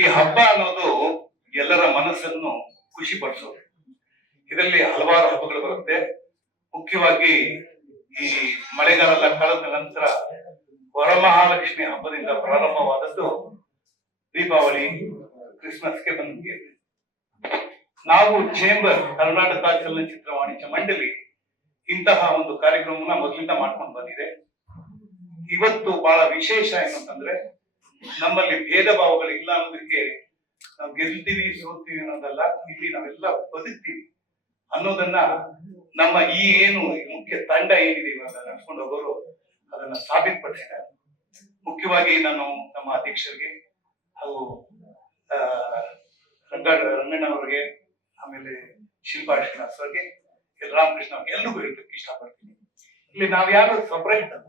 ಈ ಹಬ್ಬ ಅನ್ನೋದು ಎಲ್ಲರ ಮನಸ್ಸನ್ನು ಖುಷಿ ಪಡಿಸೋದು ಇದರಲ್ಲಿ ಹಲವಾರು ಹಬ್ಬಗಳು ಬರುತ್ತೆ. ಮುಖ್ಯವಾಗಿ ಈ ಮಳೆಗಾಲ ಕಳೆದ ನಂತರ ವರಮಹಾಲಕ್ಷ್ಮಿ ಹಬ್ಬದಿಂದ ಪ್ರಾರಂಭವಾದದ್ದು ದೀಪಾವಳಿ, ಕ್ರಿಸ್ಮಸ್ಗೆ ಬಂದಿದೆ ನಾವು ಚೇಂಬರ್ ಕರ್ನಾಟಕ ಚಲನಚಿತ್ರ ವಾಣಿಜ್ಯ ಮಂಡಳಿ ಇಂತಹ ಒಂದು ಕಾರ್ಯಕ್ರಮವನ್ನ ಮೊದಲಿಂದ ಮಾಡ್ಕೊಂಡು ಬಂದಿದೆ. ಇವತ್ತು ಬಹಳ ವಿಶೇಷ ಏನಂತಂದ್ರೆ ನಮ್ಮಲ್ಲಿ ಭೇದ ಭಾವಗಳಿಲ್ಲ ಅನ್ನೋದಕ್ಕೆ ನಾವು ಗೆಲ್ತೀವಿ ಸೋತೀವಿ ಅನ್ನೋದಲ್ಲ. ಇಲ್ಲಿ ನಾವೆಲ್ಲ ಬದುಕ್ತೀವಿ ಅನ್ನೋದನ್ನ ನಮ್ಮ ಈ ಏನು ಮುಖ್ಯ ತಂಡ ಏನಿದೆ ಇವಾಗ ನಡ್ಕೊಂಡು ಹೋಗೋರು ಅದನ್ನ ಸಾಬೀತುಪಡಿಸಿದ್ದಾರೆ ಮುಖ್ಯವಾಗಿ ನಾನು ನಮ್ಮ ಅಧ್ಯಕ್ಷರಿಗೆ ಹಾಗೂ ಆ, ರಂಗಣ್ಣ ಅವ್ರಿಗೆ ಆಮೇಲೆ ಶಿಲ್ಪಾ ಶ್ರೀನಿವಾಸ್ ಅವ್ರಿಗೆ ರಾಮಕೃಷ್ಣ ಅವ್ರಿಗೆ ಎಲ್ರಿಗೂ ಇಷ್ಟಪಡ್ತೀನಿ. ಇಲ್ಲಿ ನಾವ್ಯಾರು ಸಪರೇಟ್ ಅಲ್ಲ.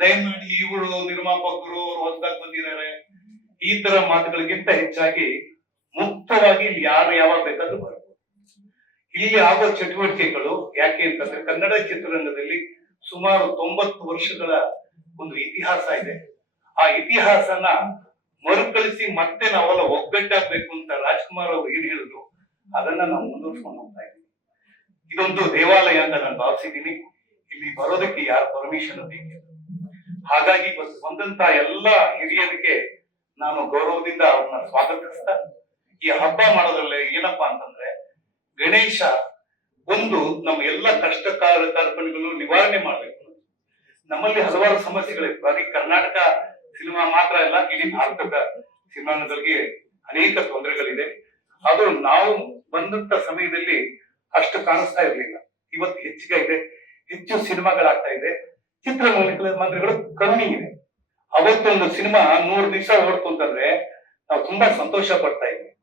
ದಯಮಾಡಿ ಇವರು ನಿರ್ಮಾಪಕರು ಅವ್ರು ಹೊಸದಾಗಿ ಬಂದಿದ್ದಾರೆ. ಈ ತರ ಮಾತುಗಳಿಗಿಂತ ಹೆಚ್ಚಾಗಿ ಮುಕ್ತವಾಗಿ ಇಲ್ಲಿ ಯಾರು ಯಾವಾಗ ಬೇಕಾದ್ರೂ ಬರಬಹುದು. ಇಲ್ಲಿ ಆಗೋ ಚಟುವಟಿಕೆಗಳು ಯಾಕೆ ಅಂತಂದ್ರೆ ಕನ್ನಡ ಚಿತ್ರರಂಗದಲ್ಲಿ ಸುಮಾರು ತೊಂಬತ್ತು ವರ್ಷಗಳ ಒಂದು ಇತಿಹಾಸ ಇದೆ. ಆ ಇತಿಹಾಸನ ಮರುಕಳಿಸಿ ಮತ್ತೆ ನಾವೆಲ್ಲ ಒಗ್ಗಟ್ಟಾಗ್ಬೇಕು ಅಂತ ರಾಜ್ಕುಮಾರ್ ಅವರು ಏನ್ ಹೇಳಿದ್ರು, ಅದನ್ನ ನಾವು ಮುಂದುವರ್ಸ್ಕೊಂಡು ಹೋಗ್ತಾ ಇದ್ದೀವಿ. ಇದೊಂದು ದೇವಾಲಯ ಅಂತ ನಾನು ಭಾವಿಸಿದ್ದೀನಿ. ಇಲ್ಲಿ ಬರೋದಕ್ಕೆ ಯಾರು ಪರ್ಮಿಷನ್ ಬೇಕಿಲ್ಲ. ಹಾಗಾಗಿ ಬಂದಂತ ಎಲ್ಲ ಹಿರಿಯರಿಗೆ ನಾನು ಗೌರವದಿಂದ ಅವ್ರನ್ನ ಸ್ವಾಗತಿಸ್ತಾ, ಈ ಹಬ್ಬ ಮಾಡೋದ್ರಲ್ಲಿ ಏನಪ್ಪಾ ಅಂತಂದ್ರೆ, ಗಣೇಶ ಒಂದು ನಮ್ಮ ಎಲ್ಲ ಕಷ್ಟ ಕಾರ್ಪಣೆಗಳು ನಿವಾರಣೆ ಮಾಡಬೇಕು. ನಮ್ಮಲ್ಲಿ ಹಲವಾರು ಸಮಸ್ಯೆಗಳಿವೆ. ಬರೀ ಕರ್ನಾಟಕ ಸಿನಿಮಾ ಮಾತ್ರ ಅಲ್ಲ, ಇಡೀ ಭಾರತದ ಸಿನಿಮಾಗಳಿಗೆ ಅನೇಕ ತೊಂದರೆಗಳಿದೆ. ಅದು ನಾವು ಬಂದಂತ ಸಮಯದಲ್ಲಿ ಅಷ್ಟು ಕಾಣಿಸ್ತಾ ಇರ್ಲಿಲ್ಲ. ಇವತ್ತು ಹೆಚ್ಚಿಗೆ ಇದೆ. ಹೆಚ್ಚು ಸಿನಿಮಾಗಳಾಗ್ತಾ ಇದೆ. ಚಿತ್ರಮಂದಿರ ಮಂತ್ರಿಗಳು ಕಮ್ಮಿ ಇದೆ. ಅವತ್ತೊಂದು ಸಿನಿಮಾ ನೂರು ದಿವಸ ಓಡ್ತು ಅಂತಂದ್ರೆ ನಾವು ತುಂಬಾ ಸಂತೋಷ ಪಡ್ತಾ ಇದ್ವಿ.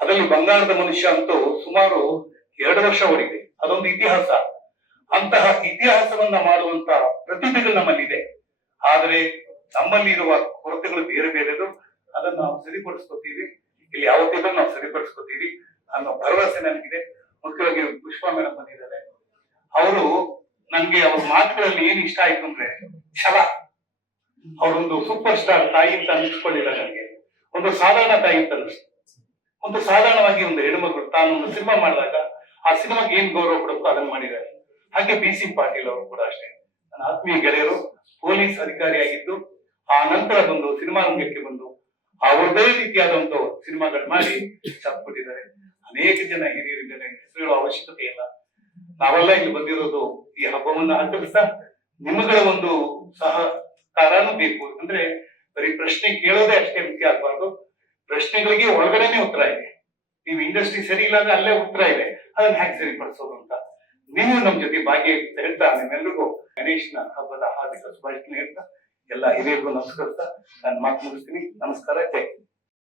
ಅದರಲ್ಲಿ ಬಂಗಾರದ ಮನುಷ್ಯ ಅಂತೂ ಸುಮಾರು ಎರಡು ವರ್ಷ ಓಡಿದೆ. ಅದೊಂದು ಇತಿಹಾಸ. ಅಂತಹ ಇತಿಹಾಸವನ್ನ ಮಾಡುವಂತಹ ಪ್ರತಿಭೆಗಳು ನಮ್ಮಲ್ಲಿದೆ. ಆದರೆ ನಮ್ಮಲ್ಲಿ ಇರುವ ಕೊರತೆಗಳು ಬೇರೆ ಬೇರೆದು ಅದನ್ನ ನಾವು ಸರಿಪಡಿಸ್ಕೋತೀವಿ. ಇಲ್ಲಿ ಯಾವತ್ತಿದ್ರು ನಾವು ಸರಿಪಡಿಸ್ಕೋತೀವಿ ಅನ್ನೋ ಭರವಸೆ ನನಗಿದೆ ಮುಖ್ಯವಾಗಿ ಪುಷ್ಪಾ ಮೇಡಮ್ ನನ್ಗೆ ಅವ್ರ ಮಾತುಗಳಲ್ಲಿ ಏನ್ ಇಷ್ಟ ಆಯ್ತು ಅಂದ್ರೆ ಛಲ ಅವರೊಂದು ಸೂಪರ್ ಸ್ಟಾರ್ ತಾಯಿ ಅಂತ ಅನ್ನಿಸ್ಕೊಳ್ಳಿಲ್ಲ ನನಗೆ. ಒಂದು ಸಾಧಾರಣ ತಾಯಿ ಅಂತ ಅನ್ನಿಸ್ತು ಒಂದು ಸಾಧಾರಣವಾಗಿ ಒಂದು ಹೆಣ್ಮಗಳು ತಾನು ಒಂದು ಸಿನಿಮಾ ಮಾಡಿದಾಗ ಆ ಸಿನಿಮಾಗೆ ಏನ್ ಗೌರವ ಕೊಡಬೇಕು ಅದನ್ನ ಮಾಡಿದ್ದಾರೆ. ಹಾಗೆ ಬಿ ಸಿ ಪಾಟೀಲ್ ಅವರು ಕೂಡ ಅಷ್ಟೇ. ನನ್ನ ಆತ್ಮೀಯ ಗೆಳೆಯರು, ಪೊಲೀಸ್ ಅಧಿಕಾರಿಯಾಗಿದ್ದು, ಆ ನಂತರ ಬಂದು ಸಿನಿಮಾ ರಂಗಕ್ಕೆ ಬಂದು ಅವರದೇ ರೀತಿಯಾದಂತ ಸಿನಿಮಾಗಳು ಮಾಡಿ ಕೊಟ್ಟಿದ್ದಾರೆ ಅನೇಕ ಜನ ಹಿರಿಯರಿಂದ ಹೆಸರು ಅವಶ್ಯಕತೆ ಇಲ್ಲ. ನಾವೆಲ್ಲ ಇಲ್ಲಿ ಬಂದಿರೋದು ಈ ಹಬ್ಬವನ್ನ ಆಚರಿಸ್ತಾ ನಿಮ್ಮಗಳ ಒಂದು ಸಹಕಾರನೂ ಬೇಕು. ಅಂದ್ರೆ ಬರೀ ಪ್ರಶ್ನೆ ಕೇಳೋದೇ ಅಷ್ಟೇ ಮುಖ್ಯ ಆಗ್ಬಾರ್ದು. ಪ್ರಶ್ನೆಗಳಿಗೆ ಒಳಗಡೆನೆ ಉತ್ತರ ಇದೆ. ನೀವು ಇಂಡಸ್ಟ್ರಿ ಸರಿ ಇಲ್ಲ ಅಂದ್ರೆ ಅಲ್ಲೇ ಉತ್ತರ ಇದೆ. ಅದನ್ನ ಹ್ಯಾಕ್ ಸರಿಪಡಿಸೋದು ಅಂತ. ನೀವು ನಮ್ ಜೊತೆ ಭಾಗ್ಯ ಹೇಳ್ತಾ ನಿಮ್ಮೆಲ್ಲರಿಗೂ ಗಣೇಶನ ಹಬ್ಬದ ಹಾರ್ದಿಕ ಶುಭಾಶಯ ಹೇಳ್ತಾ ಎಲ್ಲ ಹಿರಿಯರಿಗೂ ನಮಸ್ಕರಿಸ್ತಾ ನಾನು ಮಾತು ಮುಗಿಸ್ತೀನಿ. ನಮಸ್ಕಾರ. ಜೈ.